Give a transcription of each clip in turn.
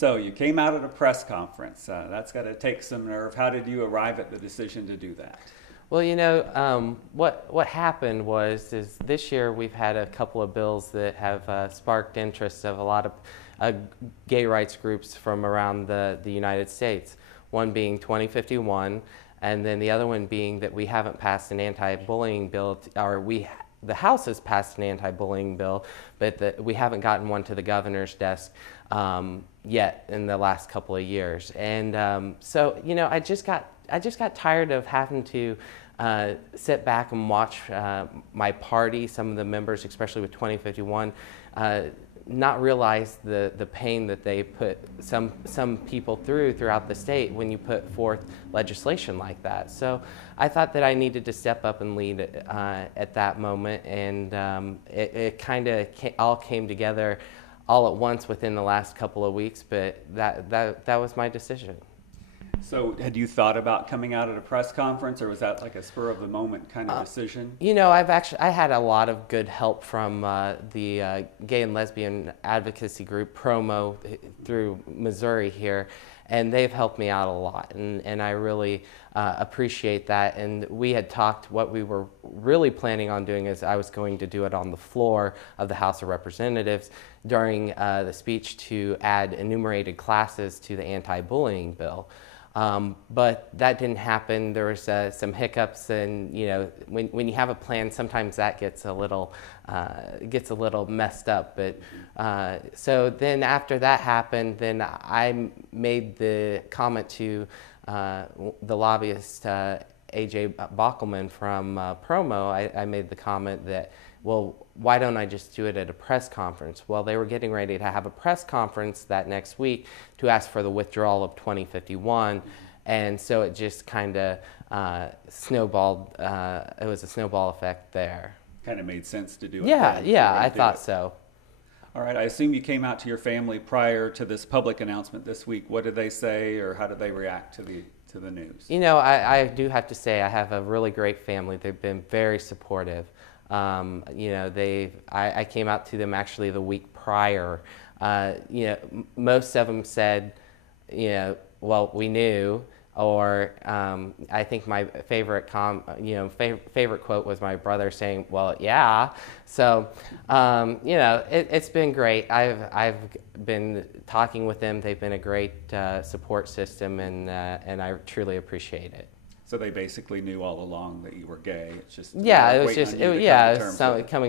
So you came out at a press conference. That's got to take some nerve. How did you arrive at the decision to do that? Well, what happened is this year we've had a couple of bills that have sparked interest of a lot of gay rights groups from around the United States. One being 2051, and then the other one being that we haven't passed an anti-bullying bill, the House has passed an anti-bullying bill, but we haven't gotten one to the governor's desk yet in the last couple of years. And so, I just got tired of having to sit back and watch my party, some of the members, especially with 2051, not realize the pain that they put some people throughout the state when you put forth legislation like that. So I thought that I needed to step up and lead at that moment, and it kind of all came together all at once within the last couple of weeks, but that was my decision. So had you thought about coming out at a press conference, or was that like a spur of the moment kind of decision? I had a lot of good help from the gay and lesbian advocacy group Promo through Missouri here, and they've helped me out a lot, and I really appreciate that. And we had talked, what we were really planning on doing is I was going to do it on the floor of the House of Representatives during the speech to add enumerated classes to the anti-bullying bill. But that didn't happen. There was some hiccups, and when you have a plan, sometimes that gets a little messed up. But so then after that happened, then I made the comment to the lobbyist A.J. Bockelman from Promo. I made the comment that, well, why don't I just do it at a press conference? Well, they were getting ready to have a press conference that next week to ask for the withdrawal of 2051, and so it just kind of snowballed. It was a snowball effect there. Kind of made sense to do it. Yeah, I thought so. All right, I assume you came out to your family prior to this public announcement this week. What did they say, or how did they react to the news? I do have to say I have a really great family. They've been very supportive. I came out to them actually the week prior. Most of them said, well, we knew, or I think my favorite favorite quote was my brother saying, well, yeah. So, it's been great. I've been talking with them. They've been a great support system, and I truly appreciate it. So they basically knew all along that you were gay. It's just coming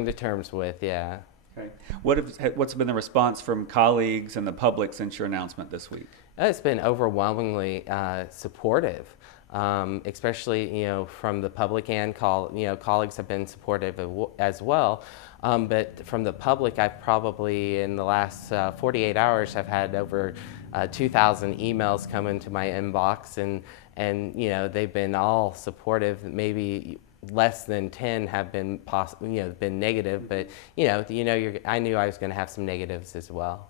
to terms with. Yeah. Okay. What's been the response from colleagues and the public since your announcement this week? It's been overwhelmingly supportive, especially from the public, and colleagues have been supportive as well. But from the public, I've probably in the last 48 hours, I've had over 2,000 emails come into my inbox, and they've been all supportive. Maybe less than 10 have been been negative, but I knew I was going to have some negatives as well.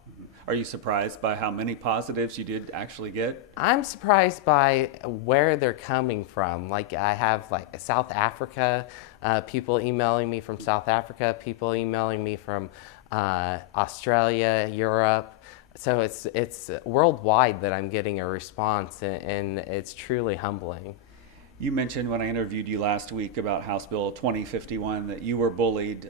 Are you surprised by how many positives you did actually get? I'm surprised by where they're coming from. Like, I have South Africa, people emailing me from South Africa, people emailing me from Australia, Europe. So it's worldwide that I'm getting a response, and it's truly humbling. You mentioned when I interviewed you last week about House Bill 2051 that you were bullied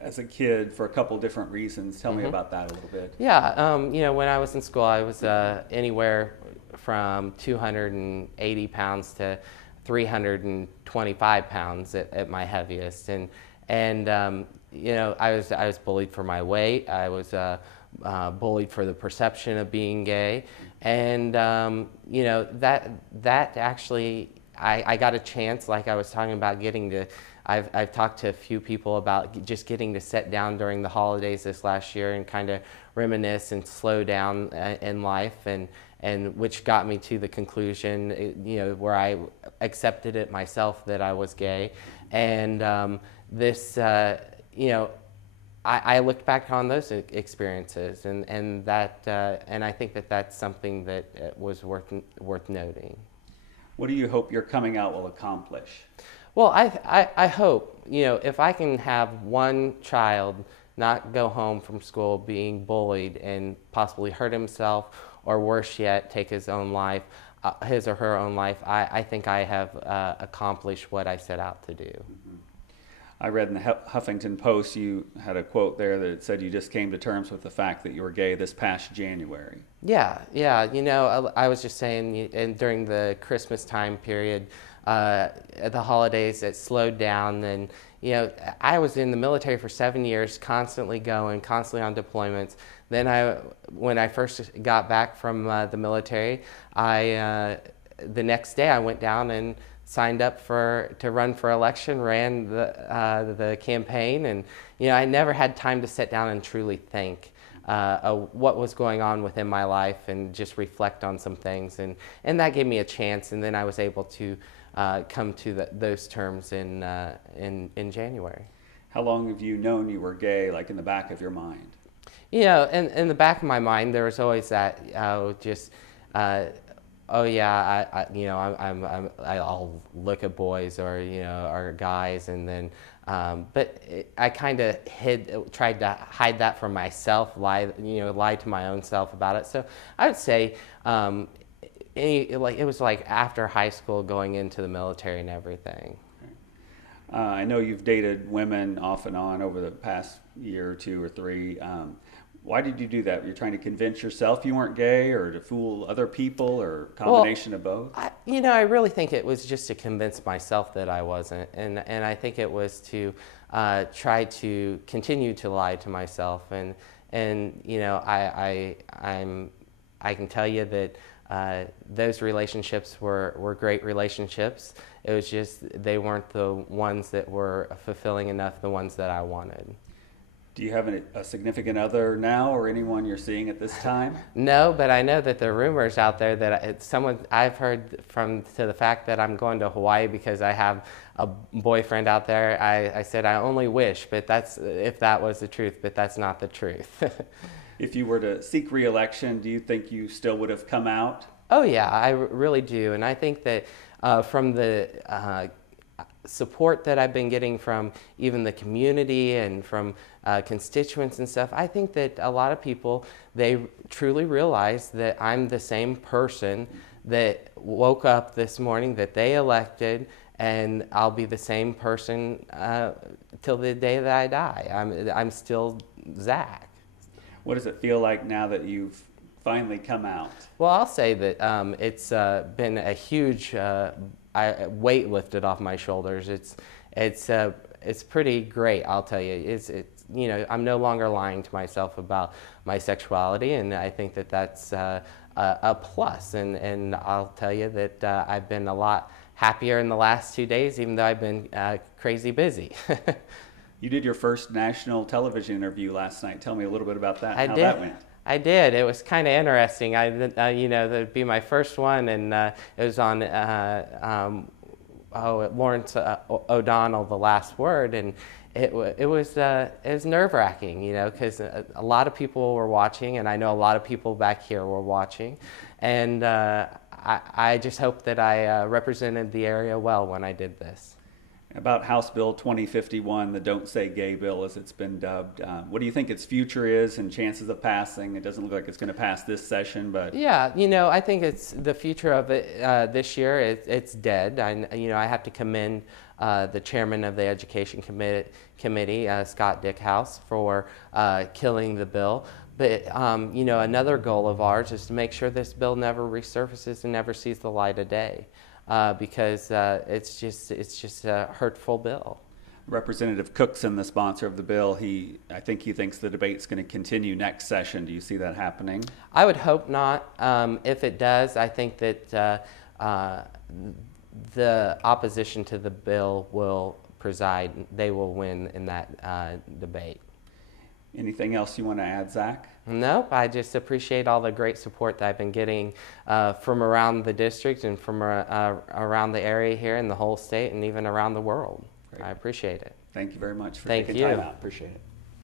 as a kid for a couple different reasons. Tell me about that a little bit. Yeah, when I was in school, I was anywhere from 280 pounds to 325 pounds at my heaviest, and I was bullied for my weight. I was bullied for the perception of being gay, and that actually. I got a chance, like I was talking about, I've talked to a few people about just getting to sit down during the holidays this last year and kind of reminisce and slow down in life, and which got me to the conclusion, where I accepted it myself that I was gay, and I looked back on those experiences, and I think that that's something that was worth noting. What do you hope your coming out will accomplish? Well, I hope, if I can have one child not go home from school being bullied and possibly hurt himself, or worse yet, take his own life, his or her own life. I think I have accomplished what I set out to do. I read in the Huffington Post you had a quote there that said you just came to terms with the fact that you were gay this past January. Yeah. I was just saying, and during the Christmas time period, at the holidays, it slowed down. And I was in the military for 7 years, constantly going, constantly on deployments. Then when I first got back from the military, the next day I went down and signed up to run for election, ran the campaign, and I never had time to sit down and truly think what was going on within my life and just reflect on some things, and that gave me a chance, and then I was able to come to those terms in January. How long have you known you were gay, like in the back of your mind? In the back of my mind, there was always that oh yeah, I'll look at boys or guys, and then but I kind of tried to hide that from myself, lie to my own self about it. So I would say it was like after high school, going into the military and everything. I know you've dated women off and on over the past year or two or three. Why did you do that? You're trying to convince yourself you weren't gay, or to fool other people, or a combination of both? I really think it was just to convince myself that I wasn't, and I think it was to try to continue to lie to myself, and I can tell you that those relationships were great relationships. It was just they weren't the ones that were fulfilling enough, the ones that I wanted. Do you have a significant other now, or anyone you're seeing at this time? No, but I know that there are rumors out there that I've heard to the fact that I'm going to Hawaii because I have a boyfriend out there. I said I only wish, but if that was the truth, but that's not the truth. If you were to seek re-election, do you think you still would have come out? Oh yeah, I really do, and I think that from the support that I've been getting from even the community and from constituents and stuff, I think that a lot of people, they truly realize that I'm the same person that woke up this morning that they elected, and I'll be the same person till the day that I die. I'm still Zach. What does it feel like now that you've finally come out? Well, I'll say that it's been a huge weight lifted off my shoulders. It's pretty great, I'll tell you. I'm no longer lying to myself about my sexuality, and I think that that's a plus. And I'll tell you that I've been a lot happier in the last 2 days, even though I've been crazy busy. You did your first national television interview last night. Tell me a little bit about that. How that went. I did. It was kind of interesting. That'd be my first one, and it was on Lawrence O'Donnell, The Last Word, and it was nerve-wracking, because a lot of people were watching, and I know a lot of people back here were watching, and I just hope that I represented the area well when I did this. About House Bill 2051, the Don't Say Gay bill, as it's been dubbed. What do you think its future is and chances of passing? It doesn't look like it's going to pass this session, but... Yeah, I think it's the future of it this year. It's dead. I have to commend the chairman of the Education Committee, Scott Dickhouse, for killing the bill. But, another goal of ours is to make sure this bill never resurfaces and never sees the light of day. Because it's just a hurtful bill. Representative Cookson, the sponsor of the bill, I think he thinks the debate's going to continue next session. Do you see that happening? I would hope not. If it does, I think that the opposition to the bill will preside. They will win in that debate. Anything else you want to add, Zach? Nope, I just appreciate all the great support that I've been getting from around the district and from around the area here in the whole state and even around the world. Great. I appreciate it. Thank you very much for taking time out. Appreciate it.